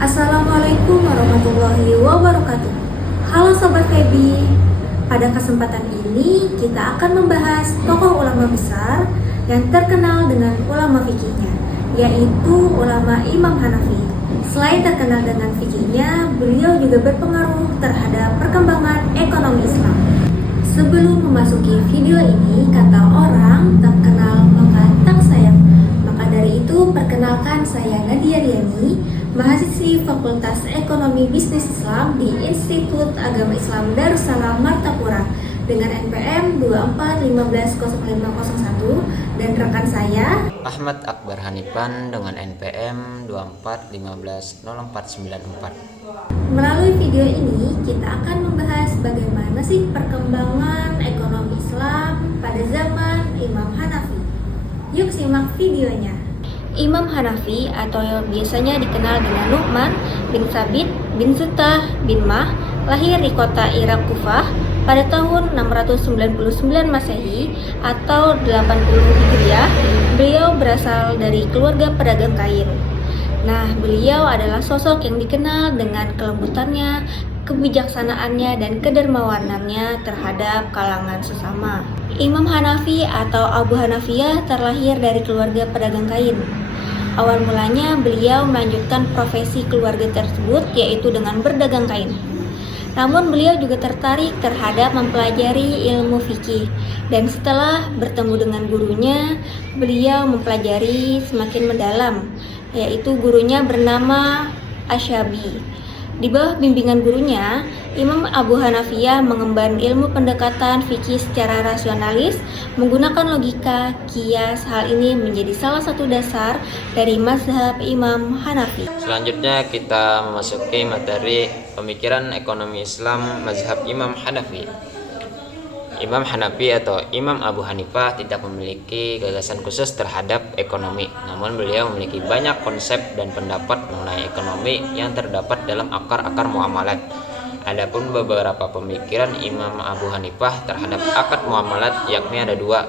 Assalamualaikum warahmatullahi wabarakatuh. Halo Sobat Febi, pada kesempatan ini kita akan membahas tokoh ulama besar yang terkenal dengan ulama fikihnya, yaitu ulama Imam Hanafi. Selain terkenal dengan fikihnya, beliau juga berpengaruh terhadap perkembangan ekonomi Islam. Sebelum memasuki video ini, kata orang tak kenal maka tak sayang. Maka dari itu, perkenalkan saya Nadia Riani, mahasiswi Fakultas Ekonomi Bisnis Islam di Institut Agama Islam Darussalam Martapura dengan NPM 24150501 dan rekan saya Ahmad Akbar Hanifan dengan NPM 24150494. Melalui video ini kita akan membahas bagaimana sih perkembangan ekonomi Islam pada zaman Imam Hanafi. Yuk simak videonya. Imam Hanafi atau yang biasanya dikenal dengan Nu'man bin Sabit bin Zutah bin Mah lahir di kota Irak Kufah pada tahun 699 Masehi atau 80 Hijriah. Beliau berasal dari keluarga pedagang kain. Nah, beliau adalah sosok yang dikenal dengan kelembutannya, kebijaksanaannya, dan kedermawanannya terhadap kalangan sesama. Imam Hanafi atau Abu Hanafiyah terlahir dari keluarga pedagang kain. Awal mulanya beliau melanjutkan profesi keluarga tersebut yaitu dengan berdagang kain. Namun beliau juga tertarik terhadap mempelajari ilmu fikih dan setelah bertemu dengan gurunya, beliau mempelajari semakin mendalam, yaitu gurunya bernama Asy-Syabi. Di bawah bimbingan gurunya, Imam Abu Hanafiyah mengemban ilmu pendekatan fikih secara rasionalis menggunakan logika, kias. Hal ini menjadi salah satu dasar dari mazhab Imam Hanafi. Selanjutnya kita memasuki materi pemikiran ekonomi Islam mazhab Imam Hanafi. Imam Hanafi atau Imam Abu Hanifah tidak memiliki gagasan khusus terhadap ekonomi, namun beliau memiliki banyak konsep dan pendapat mengenai ekonomi yang terdapat dalam akar-akar muamalat. Adapun beberapa pemikiran Imam Abu Hanifah terhadap akad muamalat yakni ada dua.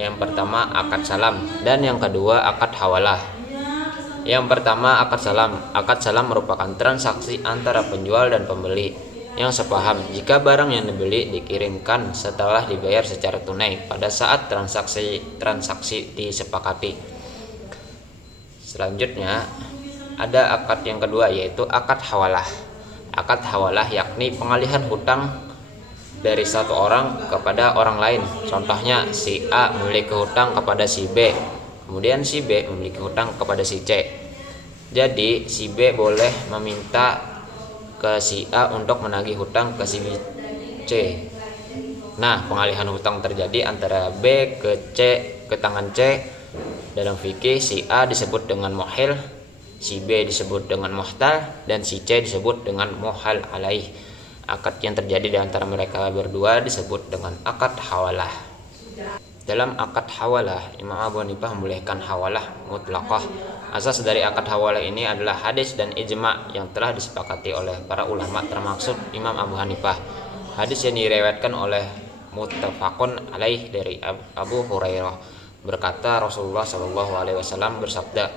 Yang pertama akad salam dan yang kedua akad hawalah. Yang pertama akad salam. Akad salam merupakan transaksi antara penjual dan pembeli yang sepaham jika barang yang dibeli dikirimkan setelah dibayar secara tunai pada saat transaksi disepakati. Selanjutnya ada akad yang kedua yaitu akad hawalah. Akad hawalah yakni pengalihan hutang dari satu orang kepada orang lain. Contohnya si A memiliki hutang kepada si B, kemudian si B memiliki hutang kepada si C. Jadi si B boleh meminta ke si A untuk menagih hutang ke si C. Nah, pengalihan hutang terjadi antara B ke C ke tangan C. Dalam fikih si A disebut dengan muhil, si B disebut dengan muhtal, dan si C disebut dengan muhal alaih. Akad yang terjadi di antara mereka berdua disebut dengan akad hawalah. Dalam akad hawalah, Imam Abu Hanifah membolehkan hawalah mutlaqah. Asas dari akad hawalah ini adalah hadis dan ijma yang telah disepakati oleh para ulama termasuk Imam Abu Hanifah. Hadis yang diriwayatkan oleh muttafaqun alaih dari Abu Hurairah berkata Rasulullah SAW bersabda,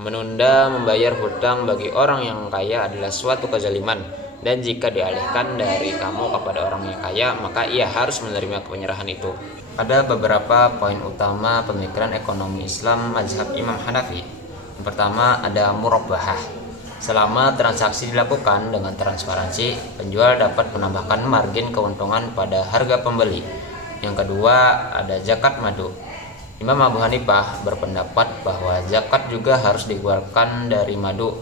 menunda membayar hutang bagi orang yang kaya adalah suatu kezaliman, dan jika dialihkan dari kamu kepada orang yang kaya maka ia harus menerima penyerahan itu. Ada beberapa poin utama pemikiran ekonomi Islam mazhab Imam Hanafi. Yang pertama ada murabbahah. Selama transaksi dilakukan dengan transparansi, penjual dapat menambahkan margin keuntungan pada harga pembeli. Yang kedua ada zakat madu. Imam Abu Hanifah berpendapat bahwa zakat juga harus dikeluarkan dari madu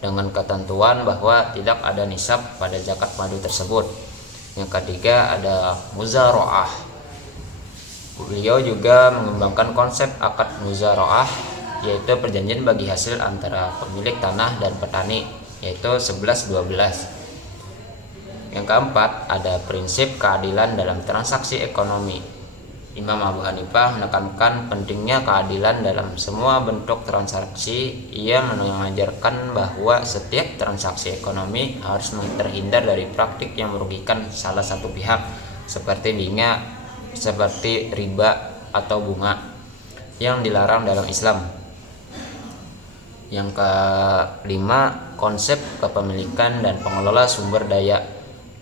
dengan ketentuan bahwa tidak ada nisab pada zakat madu tersebut. Yang ketiga ada muzara'ah. Beliau juga mengembangkan konsep akad muzara'ah, yaitu perjanjian bagi hasil antara pemilik tanah dan petani, yaitu 11-12. Yang keempat ada prinsip keadilan dalam transaksi ekonomi. Imam Abu Hanifah menekankan pentingnya keadilan dalam semua bentuk transaksi. Ia mengajarkan bahwa setiap transaksi ekonomi harus terhindar dari praktik yang merugikan salah satu pihak, seperti riba atau bunga yang dilarang dalam Islam. Yang kelima, konsep kepemilikan dan pengelola sumber daya.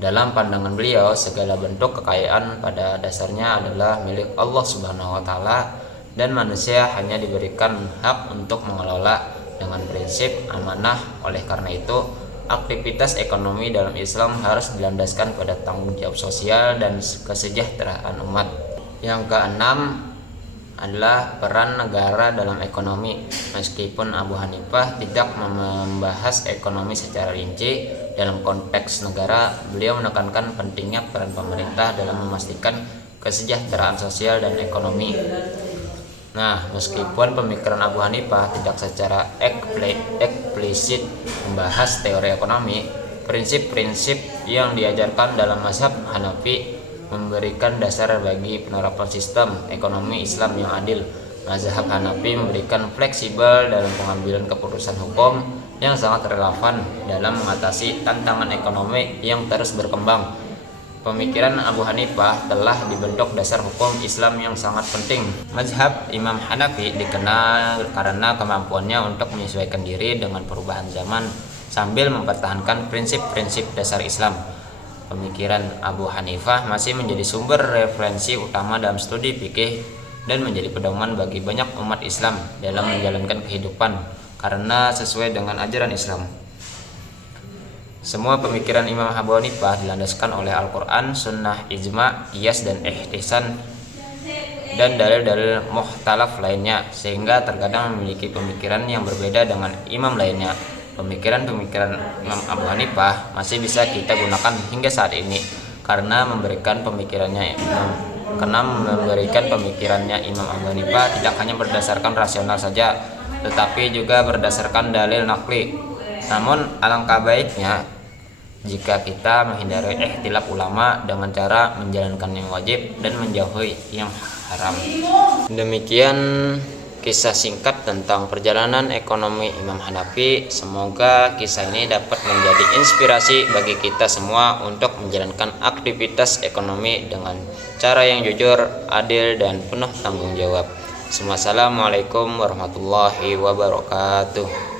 Dalam pandangan beliau, segala bentuk kekayaan pada dasarnya adalah milik Allah Subhanahu wa taala dan manusia hanya diberikan hak untuk mengelola dengan prinsip amanah. Oleh karena itu, aktivitas ekonomi dalam Islam harus dilandaskan pada tanggung jawab sosial dan kesejahteraan umat. Yang keenam adalah peran negara dalam ekonomi. Meskipun Abu Hanifah tidak membahas ekonomi secara rinci, dalam konteks negara, beliau menekankan pentingnya peran pemerintah dalam memastikan kesejahteraan sosial dan ekonomi. Nah, meskipun pemikiran Abu Hanifah tidak secara eksplisit membahas teori ekonomi, prinsip-prinsip yang diajarkan dalam mazhab Hanafi memberikan dasar bagi penerapan sistem ekonomi Islam yang adil. Mazhab Hanafi memberikan fleksibel dalam pengambilan keputusan hukum yang sangat relevan dalam mengatasi tantangan ekonomi yang terus berkembang. Pemikiran Abu Hanifah telah dibentuk dasar hukum Islam yang sangat penting. Mazhab Imam Hanafi dikenal karena kemampuannya untuk menyesuaikan diri dengan perubahan zaman sambil mempertahankan prinsip-prinsip dasar Islam. Pemikiran Abu Hanifah masih menjadi sumber referensi utama dalam studi fikih dan menjadi pedoman bagi banyak umat Islam dalam menjalankan kehidupan karena sesuai dengan ajaran Islam. Semua pemikiran Imam Abu Hanifah dilandaskan oleh Al-Quran, Sunnah, Ijma, Qiyas, dan Ihtisan dan dalil-dalil mukhtalaf lainnya, sehingga terkadang memiliki pemikiran yang berbeda dengan imam lainnya. Pemikiran-pemikiran Imam Abu Hanifah masih bisa kita gunakan hingga saat ini karena memberikan pemikirannya Imam Abu Hanifah tidak hanya berdasarkan rasional saja, tetapi juga berdasarkan dalil nakli. Namun alangkah baiknya jika kita menghindari ikhtilaf ulama dengan cara menjalankan yang wajib dan menjauhi yang haram. Demikian kisah singkat tentang perjalanan ekonomi Imam Hanafi. Semoga kisah ini dapat menjadi inspirasi bagi kita semua untuk menjalankan aktivitas ekonomi dengan cara yang jujur, adil, dan penuh tanggung jawab. Assalamualaikum warahmatullahi wabarakatuh.